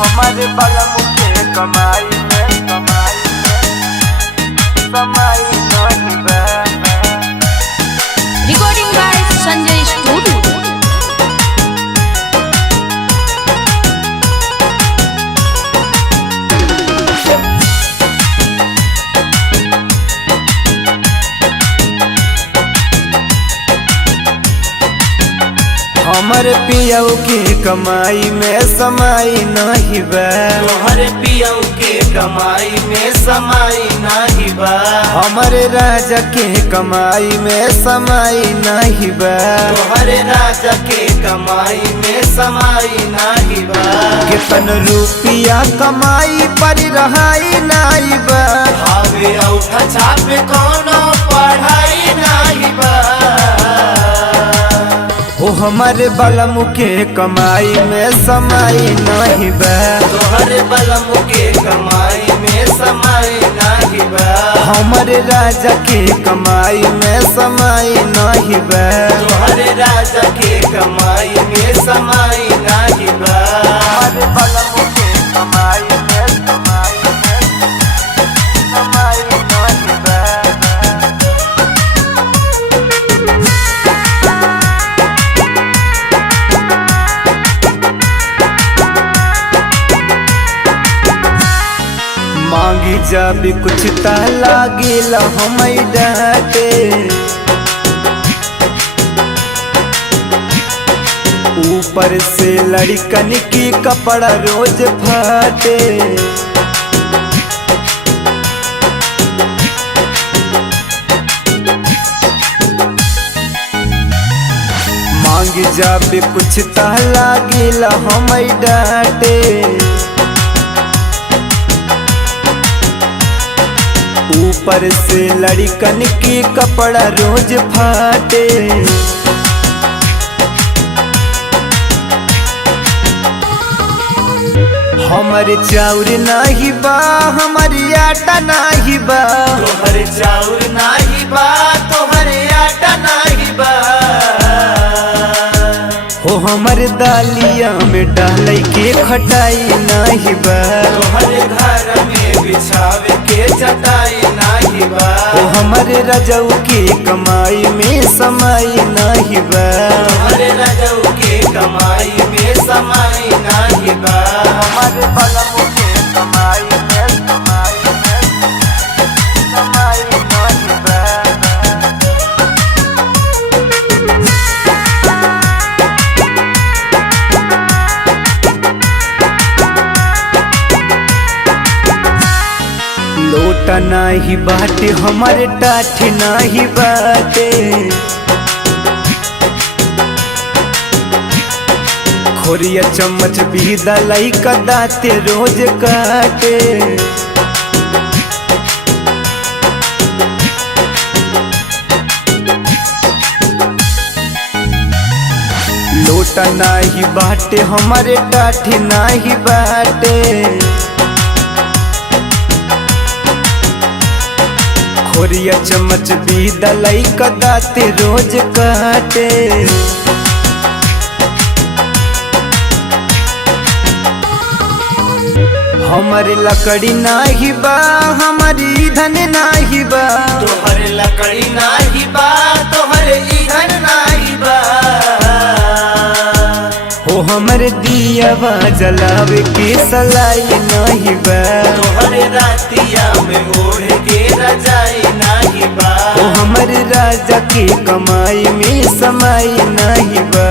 हमारे बलम के कमाई में समाई नहीं बा। Recording by Sanjay studio. हमारे पियऊ के कमाई में समाई नहीं बा। तोहरे पियऊ के कमाई में समाई नहीं बा। हमारे राजा के कमाई में समाई नहीं बा। तोहरे राजा के कमाई में समाई नहीं बा। कितन रुपया कमाई पर रहाई नहीं बा। हावे औठा छापे कोनो पढ़ाई नहीं बा। ओ हमारे बलम के कमाई में समाई नहीं बा। तोहरे बलम के कमाई में समाई नहीं बा। हमारे राजा के कमाई में समाई नहीं बा। तोहरे राजा के कमाई में समाई नहीं बा। हमारे बलम के कमाई में समाई नहीं बा। मांगी जब कुछ ता लागिल हम डांटे। ऊपर से लड़कन की कपड़ा रोज फाटे। मांगी जब कुछ ता लागिल हम डांटे। ऊपर से लड़कन की कपड़ा रोज फाटे। हमारे चाउर नाही बा, हमारी आटा नाही बा। तोहरे चाउर नाही बा, तोहरे आटा नाही बा। हो हमारे दालिया में डालै के खटाई नहीं बा। तोहरे घर में बिछावे के चटाई नाही बा। हो हमारे रजऊ की कमाई में समाई नहीं बा। तोहरे रजऊ के कमाई में समाई नाही बा। हमारे बलम के कमाई में समाई नहीं बा। लोटा नाही बाटे, हमारे टाठ नाही बाटे। खोरिया चम्मच भी दलाई का दाते रोज काटे। लोटा नाही बाटे, हमारे टाठ नाही बाटे। खोरिया चम्मच भी दलाई का दाते रोज काटे। हमारे लकड़ी नाही बा, हमारी धन नाही बा। तोहरे लकड़ी नाही बा, तोहरे ईंधन नाही बा। हो हमारे दियावा जलावे के सलाई नहीं बा। तोहरे रातिया में ओढ़ के रजाई नाही बा। हो हमारे राजा के कमाई में समाई नहीं बा।